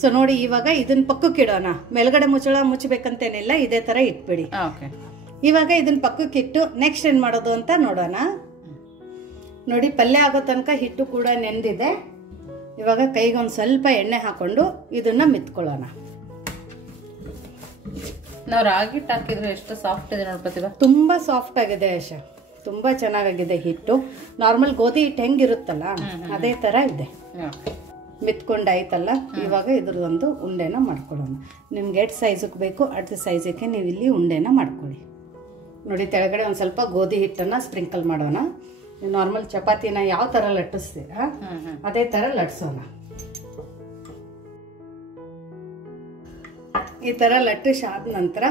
ಸೊ ನೋಡಿ ಇವಾಗ ಇದನ್ನ ಪಕ್ಕಕ್ಕೆ ಇಡೋಣ. ಮೇಲ್ಗಡೆ ಮುಚ್ಚಬೇಕಂತೇನಿಲ್ಲ, ಇದೇ ಥರ ಇಟ್ಬಿಡಿ. ಇವಾಗ ಇದನ್ನ ಪಕ್ಕಕ್ಕೆ ಇಟ್ಟು ನೆಕ್ಸ್ಟ್ ಏನು ಮಾಡೋದು ಅಂತ ನೋಡೋಣ. ನೋಡಿ ಪಲ್ಯ ಆಗೋ ತನಕ ಹಿಟ್ಟು ಕೂಡ ನೆಂದಿದೆ. ಇವಾಗ ಕೈಗೆ ಒಂದು ಸ್ವಲ್ಪ ಎಣ್ಣೆ ಹಾಕೊಂಡು ಇದನ್ನ ಮಿತ್ಕೊಳ್ಳೋಣ. ನಾವು ರಾಗಿ ಹಿಟ್ಟು ಹಾಕಿದ್ರೆ ಎಷ್ಟು ಸಾಫ್ಟ್ ಇದೆ ನೋಡ್ಕೊತೀವ. ತುಂಬಾ ಸಾಫ್ಟ್ ಆಗಿದೆ ಆಶಾ, ತುಂಬಾ ಚೆನ್ನಾಗಿದೆ ಹಿಟ್ಟು. ನಾರ್ಮಲ್ ಗೋಧಿ ಹಿಟ್ಟು ಹೆಂಗಿರುತ್ತಲ್ಲ ಅದೇ ತರ ಇದೆ. ಮಿತ್ಕೊಂಡಾಯ್ತಲ್ಲ, ಇವಾಗ ಇದ್ರದೊಂದು ಉಂಡೆನ ಮಾಡ್ಕೊಳ್ಳೋಣ. ನಿಮ್ಗೆ ಎಷ್ಟು ಸೈಜಿಗೆ ಬೇಕು ಅಷ್ಟು ಸೈಜಿಗೆ ನೀವು ಇಲ್ಲಿ ಉಂಡೆನ ಮಾಡ್ಕೊಳ್ಳಿ. ನೋಡಿ ತೆಳಗಡೆ ಒಂದು ಸ್ವಲ್ಪ ಗೋಧಿ ಹಿಟ್ಟನ್ನ ಸ್ಪ್ರಿಂಕಲ್ ಮಾಡೋಣ. ನಾರ್ಮಲ್ ಚಪಾತಿನ ಯಾವ ತರ ಲಟ್ಟಿಸ್ತೀರಾ ಅದೇ ತರ ಲಟ್ಸೋಣ. ಈ ತರ ಲಟ್ಟಿಸಾದ ನಂತರ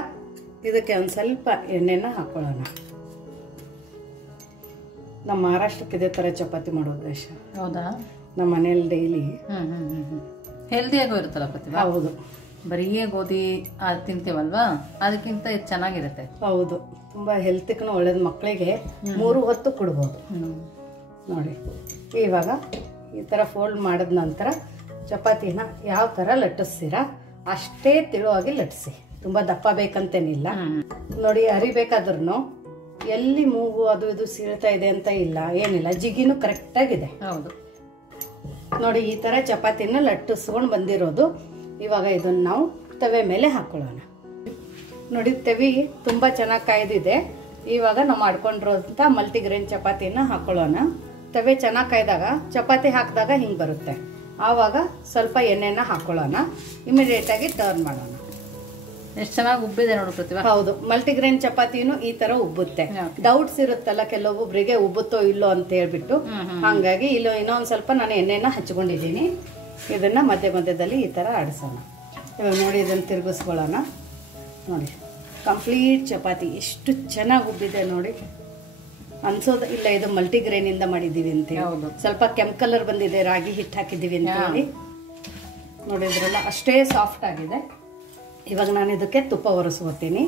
ಇದಕ್ಕೆ ಒಂದು ಸ್ವಲ್ಪ ಎಣ್ಣೆನ ಹಾಕೊಳ್ಳೋಣ. ನಮ್ಮ ಮಹಾರಾಷ್ಟ್ರಕ್ಕೆ ಇದೇ ತರ ಚಪಾತಿ ಮಾಡೋದು ದೇಶ. ಹೌದಾ? ನಮ್ಮ ಮನೇಲಿ ಡೈಲಿ ಹೆಲ್ದಿಯಾಗೂ ಇರುತ್ತಲ್ಲ ಪ್ರತಿಭಾ. ಹೌದು, ಬರೀ ಗೋಧಿ ತಿಂತೀವಲ್ವಾ, ಅದಕ್ಕಿಂತ ಇದು ಚೆನ್ನಾಗಿರುತ್ತೆ. ಹೌದು, ತುಂಬಾ ಹೆಲ್ತಿಗೂ ಒಳ್ಳೇದು. ಮಕ್ಕಳಿಗೆ 3 ಹೊತ್ತು ಕೊಡ್ಬೋದು. ನೋಡಿ ಇವಾಗ ಈ ತರ ಫೋಲ್ಡ್ ಮಾಡಿದ ನಂತರ ಚಪಾತಿನ ಯಾವ ತರ ಲಟ್ಟಿಸ್ತೀರಾ ಅಷ್ಟೇ ತಿಳುವಾಗಿ ಲಟ್ಟಿಸಿ. ತುಂಬಾ ದಪ್ಪ ಬೇಕಂತೇನಿಲ್ಲ. ನೋಡಿ ಅರಿಬೇಕಾದ್ರೂ ಎಲ್ಲಿ ಮೂಗು ಅದು ಇದು ಸೀಳ್ತಾ ಇದೆ ಅಂತ ಇಲ್ಲ, ಏನಿಲ್ಲ, ಜಿಗಿನೂ ಕರೆಕ್ಟ್ ಆಗಿದೆ. ಹೌದು ನೋಡಿ ಈ ತರ ಚಪಾತಿನ ಲಟ್ಟಿಸ್ಕೊಂಡು ಬಂದಿರೋದು. ಇವಾಗ ಇದನ್ನ ನಾವು ತವೆ ಮೇಲೆ ಹಾಕೊಳ್ಳೋಣ. ನೋಡಿ ತವಿ ತುಂಬಾ ಚೆನ್ನಾಗಿ ಕಾಯ್ದಿದೆ. ಇವಾಗ ನಾವು ಮಾಡ್ಕೊಂಡಿರೋಂಥ ಮಲ್ಟಿಗ್ರೇನ್ ಚಪಾತಿನ ಹಾಕೊಳ್ಳೋಣ. ತವೆ ಚೆನ್ನಾಗಿ ಕಾಯ್ದಾಗ ಚಪಾತಿ ಹಾಕಿದಾಗ ಹಿಂಗೆ ಬರುತ್ತೆ. ಆವಾಗ ಸ್ವಲ್ಪ ಎಣ್ಣೆನ ಹಾಕೊಳ್ಳೋಣ. ಇಮಿಡಿಯೇಟ್ ಆಗಿ ಟರ್ನ್ ಮಾಡೋಣ. ಎಷ್ಟು ಚೆನ್ನಾಗಿ ಉಬ್ಬಿದೆ ನೋಡು ಪ್ರತಿಭಾ. ಹೌದು, ಮಲ್ಟಿಗ್ರೇನ್ ಚಪಾತಿನೂ ಈ ತರ ಉಬ್ಬುತ್ತೆ. ಡೌಟ್ಸ್ ಇರುತ್ತಲ್ಲ ಕೆಲವೊಬ್ಬರಿಗೆ ಉಬ್ಬುತ್ತೋ ಇಲ್ಲೋ ಅಂತ ಹೇಳ್ಬಿಟ್ಟು, ಹಂಗಾಗಿ ಇಲ್ಲಿ ಇನ್ನೊಂದ್ ಸ್ವಲ್ಪ ನಾನು ಎಣ್ಣೆನ ಹಚ್ಕೊಂಡಿದ್ದೀನಿ. ಇದನ್ನ ಮಧ್ಯ ಮಧ್ಯದಲ್ಲಿ ಈ ತರ ಆಡಿಸೋಣ. ಇವಾಗ ನೋಡಿ ಇದನ್ನ ತಿರುಗಿಸ್ಕೊಳ್ಳೋಣ. ನೋಡಿ ಕಂಪ್ಲೀಟ್ ಚಪಾತಿ ಎಷ್ಟು ಚೆನ್ನಾಗಿ ಉಬ್ಬಿದೆ ನೋಡಿ. ಅನ್ಸೋದು ಇಲ್ಲ ಇದು ಮಲ್ಟಿಗ್ರೇನ್ ಇಂದ ಮಾಡಿದೀವಿ ಅಂತ ಹೇಳಿ. ಸ್ವಲ್ಪ ಕೆಂಪು ಕಲರ್ ಬಂದಿದೆ, ರಾಗಿ ಹಿಟ್ಟು ಹಾಕಿದೀವಿ ಅಂತ ಹೇಳಿ. ನೋಡಿದ್ರಲ್ಲ ಅಷ್ಟೇ ಸಾಫ್ಟ್ ಆಗಿದೆ. ಇವಾಗ ನಾನು ಇದಕ್ಕೆ ತುಪ್ಪ ಒರೆಸ್ಕೊತೀನಿ.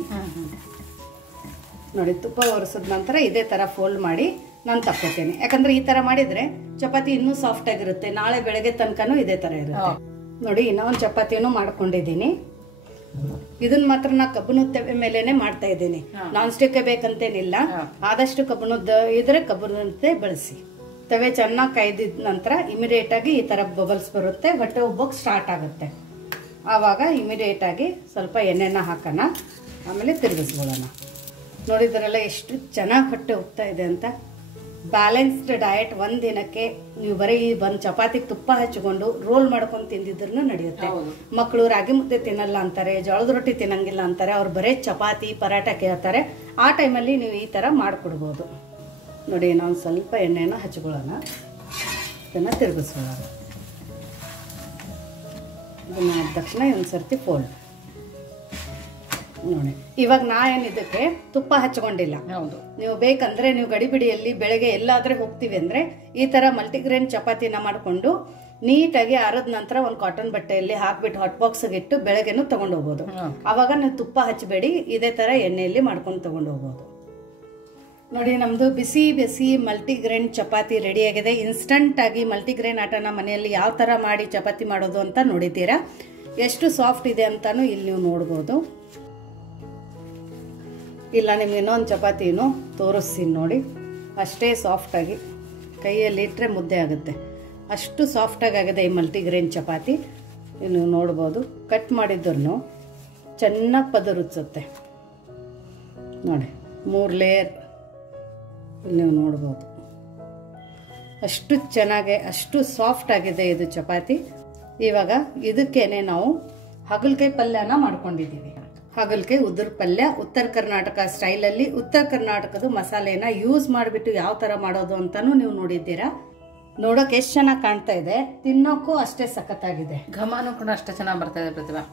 ನೋಡಿ ತುಪ್ಪ ಒರೆಸಿದ ನಂತರ ಇದೇ ತರ ಫೋಲ್ಡ್ ಮಾಡಿ ನಾನು ತಕ್ಕೋತೀನಿ. ಯಾಕಂದ್ರೆ ಈ ತರ ಮಾಡಿದ್ರೆ ಚಪಾತಿ ಇನ್ನೂ ಸಾಫ್ಟ್ ಆಗಿರುತ್ತೆ. ನಾಳೆ ಬೆಳಗ್ಗೆ ತನಕನೂ ಇದೇ ತರ ಇರುತ್ತೆ. ನೋಡಿ ಇನ್ನೊಂದು ಚಪಾತಿನೂ ಮಾಡ್ಕೊಂಡಿದ್ದೀನಿ. ಇದನ್ನ ಮಾತ್ರ ನಾ ಕಬ್ಬಣದ ತವೆ ಮೇಲೆನೆ ಮಾಡ್ತಾ ಇದ್ದೀನಿ. ನಾನ್ ಸ್ಟಿಕ್ ಬೇಕಂತೇನಿಲ್ಲ. ಆದಷ್ಟು ಕಬ್ಬಣದ ಇದ್ರೆ ಕಬ್ಬಣದಂತೆ ಬಳಸಿ. ತವೆ ಚೆನ್ನಾಗಿ ಕಾಯ್ದಿದ ನಂತರ ಇಮಿಡಿಯೇಟ್ ಆಗಿ ಈ ತರ ಬಬಲ್ಸ್ ಬರುತ್ತೆ, ಹೊಟ್ಟೆ ಉಬ್ಬಕ್ಕೆ ಸ್ಟಾರ್ಟ್ ಆಗುತ್ತೆ. ಆವಾಗ ಇಮಿಡಿಯೇಟ್ ಆಗಿ ಸ್ವಲ್ಪ ಎಣ್ಣೆನ ಹಾಕೋಣ, ಆಮೇಲೆ ತಿರುಗಿಸ್ಕೊಳ್ಳೋಣ. ನೋಡಿದ್ರಲ್ಲ ಎಷ್ಟು ಚೆನ್ನಾಗಿ ಹೊಟ್ಟೆ ಹೋಗ್ತಾ ಇದೆ ಅಂತ. ಬ್ಯಾಲೆನ್ಸ್ಡ್ ಡಯಟ್ ಒಂದ್ ದಿನಕ್ಕೆ ನೀವು ಬರೀ ಒಂದ್ ಚಪಾತಿಗೆ ತುಪ್ಪ ಹಚ್ಕೊಂಡು ರೋಲ್ ಮಾಡ್ಕೊಂಡು ತಿಂದಿದ್ರು ನಡೆಯುತ್ತೆ. ಮಕ್ಕಳು ರಾಗಿ ಮುದ್ದೆ ತಿನ್ನಲ್ಲ ಅಂತಾರೆ, ಜೋಳದ ರೊಟ್ಟಿ ತಿನ್ನಂಗಿಲ್ಲ ಅಂತಾರೆ, ಅವ್ರು ಬರೀ ಚಪಾತಿ ಪರಾಟ ಕೇಳ್ತಾರೆ. ಆ ಟೈಮಲ್ಲಿ ನೀವು ಈ ತರ ಮಾಡ್ಕೊಡ್ಬೋದು. ನೋಡಿ, ನಾವು ಸ್ವಲ್ಪ ಎಣ್ಣೆನ ಹಚ್ಕೊಳ್ಳೋಣ, ಇದನ್ನ ತಿರುಗಿಸ್ಕೊಳ್ಳೋಣ. ಇದನ್ನ ಆದ ತಕ್ಷಣ ಒಂದು ಸರ್ತಿ ಫೋಲ್ಡ್ ನೋಡಿ. ಇವಾಗ ನಾ ಏನ್ ಇದಕ್ಕೆ ತುಪ್ಪ ಹಚ್ಕೊಂಡಿಲ್ಲ. ನೀವು ಬೇಕಂದ್ರೆ ನೀವು ಗಡಿಬಿಡಿಯಲ್ಲಿ ಬೆಳಗ್ಗೆ ಎಲ್ಲಾದ್ರೆ ಹೋಗ್ತೀವಿ ಅಂದ್ರೆ ಈ ತರ ಮಲ್ಟಿಗ್ರೇನ್ ಚಪಾತಿನ ಮಾಡ್ಕೊಂಡು ನೀಟಾಗಿ ಆರದ ನಂತರ ಒಂದು ಕಾಟನ್ ಬಟ್ಟೆಯಲ್ಲಿ ಹಾಕ್ಬಿಟ್ಟು ಹಾಟ್ ಬಾಕ್ಸ್ ಇಟ್ಟು ಬೆಳಗ್ಗೆನು ತಗೊಂಡು ಹೋಗ್ಬೋದು. ಅವಾಗ ನೀವು ತುಪ್ಪ ಹಚ್ಚಬೇಡಿ, ಇದೇ ತರ ಎಣ್ಣೆಯಲ್ಲಿ ಮಾಡ್ಕೊಂಡು ತಗೊಂಡು ಹೋಗ್ಬೋದು. ನೋಡಿ, ನಮ್ದು ಬಿಸಿ ಬಿಸಿ ಮಲ್ಟಿಗ್ರೇನ್ ಚಪಾತಿ ರೆಡಿ ಆಗಿದೆ. ಇನ್ಸ್ಟಂಟ್ ಆಗಿ ಮಲ್ಟಿಗ್ರೇನ್ ಆಟನ ಮನೆಯಲ್ಲಿ ಯಾವ ತರ ಮಾಡಿ ಚಪಾತಿ ಮಾಡೋದು ಅಂತ ನೋಡಿದ್ದೀರಾ. ಎಷ್ಟು ಸಾಫ್ಟ್ ಇದೆ ಅಂತಾನು ಇಲ್ಲಿ ನೀವು ನೋಡ್ಬೋದು. ಇಲ್ಲ ನಿಮ್ಗೆ ಇನ್ನೊಂದು ಚಪಾತಿನೂ ತೋರಿಸ್ತೀನಿ ನೋಡಿ. ಅಷ್ಟೇ ಸಾಫ್ಟಾಗಿ ಕೈಯಲ್ಲಿ ಇಟ್ಟರೆ ಮುದ್ದೆ ಆಗುತ್ತೆ, ಅಷ್ಟು ಸಾಫ್ಟಾಗಿ ಆಗಿದೆ ಈ ಮಲ್ಟಿಗ್ರೇನ್ ಚಪಾತಿ. ನೀವು ನೋಡ್ಬೋದು, ಕಟ್ ಮಾಡಿದ್ರು ಚೆನ್ನಾಗಿ ಪದರುಚ್ಚುತ್ತೆ ನೋಡಿ. 3 ಲೇಯರ್ ಇಲ್ಲಿ ನೀವು ನೋಡ್ಬೋದು. ಅಷ್ಟು ಚೆನ್ನಾಗಿ ಅಷ್ಟು ಸಾಫ್ಟ್ ಆಗಿದೆ ಇದು ಚಪಾತಿ. ಇವಾಗ ಇದಕ್ಕೇನೆ ನಾವು ಹಾಗಲಕಾಯಿ ಪಲ್ಯನ ಮಾಡ್ಕೊಂಡಿದ್ದೀವಿ. ಹಾಗಲಕಾಯಿ ಉದುರು ಪಲ್ಯ ಉತ್ತರ ಕರ್ನಾಟಕ ಸ್ಟೈಲಲ್ಲಿ ಉತ್ತರ ಕರ್ನಾಟಕದ ಮಸಾಲೆನ ಯೂಸ್ ಮಾಡಿಬಿಟ್ಟು ಯಾವ ತರ ಮಾಡೋದು ಅಂತಾನು ನೀವು ನೋಡಿದ್ದೀರಾ. ನೋಡೋಕೆ ಎಷ್ಟು ಚೆನ್ನಾಗಿ ಕಾಣ್ತಾ ಇದೆ, ತಿನ್ನೋಕ್ಕೂ ಅಷ್ಟೇ ಸಖತ್ತಾಗಿದೆ. ಘಮನೂ ಕೂಡ ಅಷ್ಟೇ ಚೆನ್ನಾಗಿ ಬರ್ತಾ ಇದೆ ಪ್ರತಿಭಾ.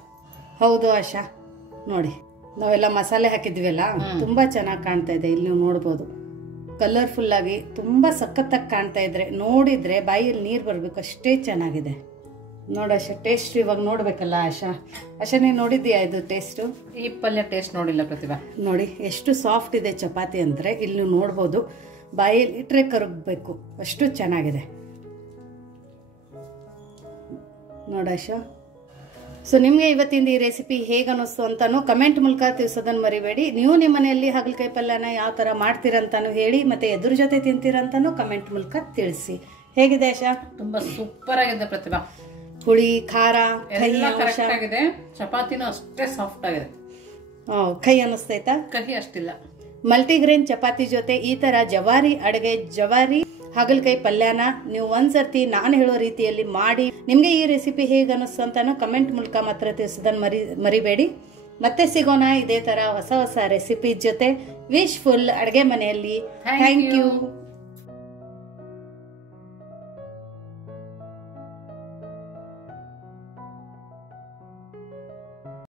ಹೌದು ಆಶಾ, ನೋಡಿ ನಾವೆಲ್ಲ ಮಸಾಲೆ ಹಾಕಿದ್ವಲ್ಲ, ತುಂಬಾ ಚೆನ್ನಾಗಿ ಕಾಣ್ತಾ ಇದೆ. ಇಲ್ಲಿ ನೀವು ನೋಡ್ಬೋದು, ಕಲರ್ಫುಲ್ ಆಗಿ ತುಂಬಾ ಸಖತ್ತಾಗಿ ಕಾಣ್ತಾ ಇದ್ರೆ ನೋಡಿದ್ರೆ ಬಾಯಲ್ಲಿ ನೀರು ಬರ್ಬೇಕು, ಅಷ್ಟೇ ಚೆನ್ನಾಗಿದೆ. ನೋಡಾಶಾ, ಟೇಸ್ಟ್ ಇವಾಗ ನೋಡ್ಬೇಕಲ್ಲ ಆಶಾ. ಆಶಾ, ನೀನು ನೋಡಿದ್ಯಾ ಇದು ಟೇಸ್ಟು? ಈ ಪಲ್ಯ ಟೇಸ್ಟ್ ನೋಡಿಲ್ಲ ಪ್ರತಿಭಾ. ನೋಡಿ ಎಷ್ಟು ಸಾಫ್ಟ್ ಇದೆ ಚಪಾತಿ ಅಂದ್ರೆ ಇಲ್ಲಿ ನೀವು ನೋಡ್ಬೋದು, ಬಾಯಲ್ಲಿ ಇಟ್ರೆ ಕರಗಬೇಕು, ಅಷ್ಟು ಚೆನ್ನಾಗಿದೆ ನೋಡಾಶಾ. ಸೊ ನಿಮಗೆ ಇವತ್ತಿಂದ ಈ ರೆಸಿಪಿ ಹೇಗೆ ಅನ್ನಿಸ್ತು ಅಂತಾನು ಕಮೆಂಟ್ ಮೂಲಕ ತಿಳಿಸೋದನ್ನ ಮರಿಬೇಡಿ. ನೀವು ನಿಮ್ಮ ಮನೆಯಲ್ಲಿ ಹಾಗಲಕಾಯಿ ಪಲ್ಯನ ಯಾವ ತರ ಮಾಡ್ತೀರಂತಾನು ಹೇಳಿ, ಮತ್ತೆ ಎದುರು ಜೊತೆ ತಿಂತೀರಂತಾನು ಕಮೆಂಟ್ ಮೂಲಕ ತಿಳಿಸಿ. ಹೇಗಿದೆ ಆಶಾ? ತುಂಬಾ ಸೂಪರ್ ಆಗಿದೆ ಪ್ರತಿಭಾ. ಹುಳಿ ಖಾರ ಕರೆಕ್ಟ್ ಆಗಿದೆ, ಚಪಾತಿನೂ ಅಷ್ಟೇ ಸಾಫ್ಟ್ ಆಗಿದೆ. ಕೈ ಅನ್ನಿಸ್ತೈತಾ? ಕಹಿ ಅಷ್ಟಿಲ್ಲ. ಮಲ್ಟಿಗ್ರೇನ್ ಚಪಾತಿ ಜೊತೆ ಈ ತರ ಜವಾರಿ ಅಡುಗೆ, ಜವಾರಿ ಹಾಗಲಕಾಯಿ ಪಲ್ಯನ ನೀವು ಒಂದ್ಸರ್ತಿ ನಾನು ಹೇಳೋ ರೀತಿಯಲ್ಲಿ ಮಾಡಿ, ನಿಮ್ಗೆ ಈ ರೆಸಿಪಿ ಹೇಗೆ ಅನ್ನಿಸ್ತು ಅಂತಾನು ಕಮೆಂಟ್ ಮೂಲಕ ಮಾತ್ರ ತಿಳಿಸೋದನ್ನ ಮರಿಬೇಡಿ. ಮತ್ತೆ ಸಿಗೋಣ ಇದೇ ತರ ಹೊಸ ಹೊಸ ರೆಸಿಪಿ ಜೊತೆ. ವಿಶ್ ಫುಲ್ ಅಡುಗೆ ಮನೆಯಲ್ಲಿ. Thank you.